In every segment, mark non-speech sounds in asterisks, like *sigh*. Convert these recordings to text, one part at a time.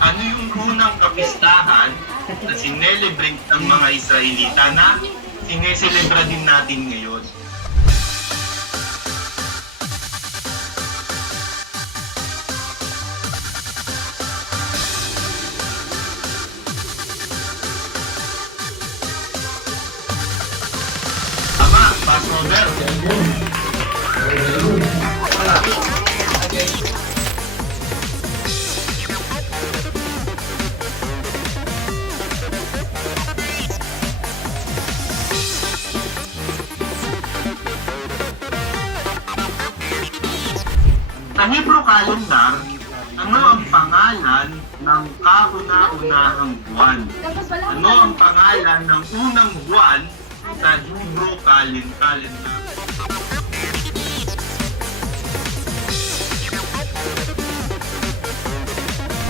Ano yung unang kapistahan na sinelebrate ng mga Israelita na sineselebra din natin ngayon? Tama, pass over. Sa Hebrew calendar, ano ang pangalan ng kauna-unahang buwan? Ano ang pangalan ng unang buwan sa Hebrew calen- calendar?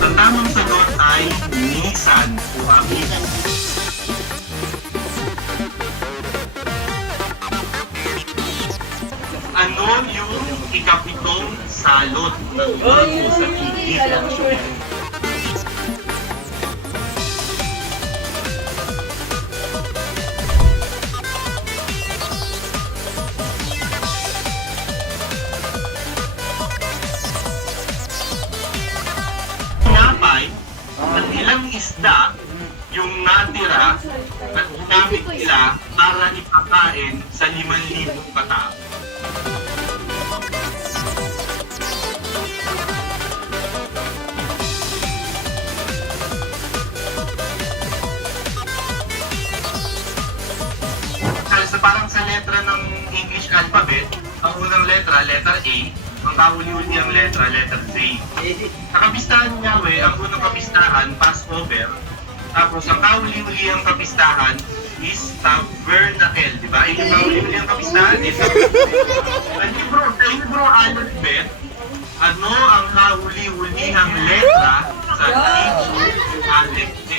Ang tamang sagot ay Nisan o Abib. Ano yung ikapitong salot ng grupo sa Egypt? Tinapay at ilang isda yung natira at ginamit nila para ipakain sa 5,000 katao. Letra, letter A, ang kahuli-huli ang letra, letter Z. Sa kapistahan ni Yahweh, ang unang kapistahan, Passover. Tapos ang kahuli-huli ang kapistahan is Tabernacle, di ba? Yung kahuli-huli ang kapistahan *laughs* is Sa libro, sa libro alphabet, ano ang kahuli-huli ang letra sa Hebrew alphabet?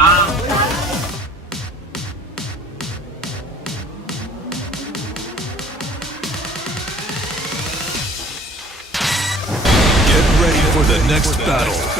Get ready for the next battle.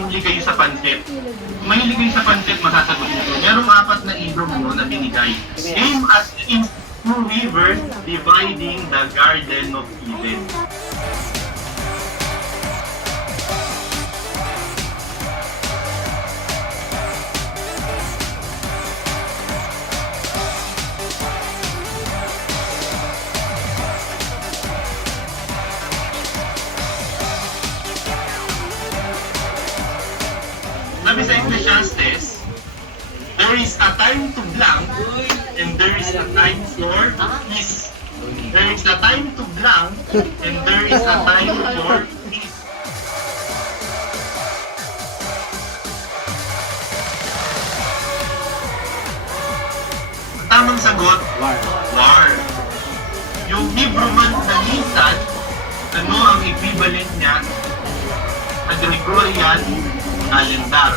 mahilig sa pancit. Kung sa pancit, masasagot nyo. Merong apat na ilog mo na binigay. Same as in two rivers dividing the Garden of Eden. Blank and there is a time for peace. Ang tamang sagot, war. Yung Hebrew man na Nisan, ano ang equivalent niya sa Gregorian calendar.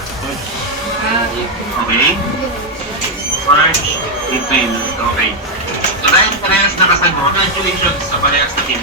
Okay? March, April. Okay. So dahil parehas nakasagot, congratulations sa parehas na team.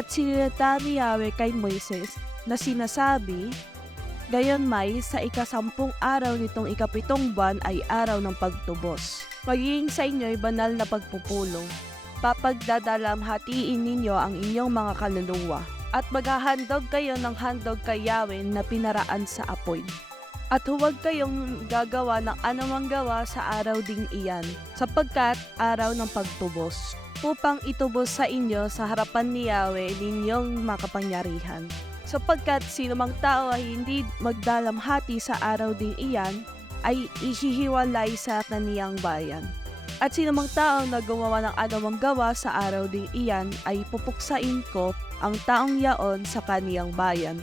Sinilita ni Yahweh kay Moises na sinasabi, Gayon may, sa ikasampung araw nitong ikapitong buwan ay araw ng pagtubos. Magiging sa inyo'y banal na pagpupulong. Papagdadalamhatiin ninyo ang inyong mga kaluluwa. At maghahandog kayo ng handog kay Yahweh na pinaraan sa apoy. At huwag kayong gagawa ng anumang gawa sa araw ding iyan, sapagkat araw ng pagtubos, upang itubos sa inyo sa harapan ni Yahweh ninyong makapangyarihan. Sapagkat sinumang tao ay hindi magdalamhati sa araw ding iyan, ay ihihiwalay sa kaniyang bayan. At sinumang tao na gumawa ng anumang gawa sa araw ding iyan ay pupuksain ko ang taong yaon sa kaniyang bayan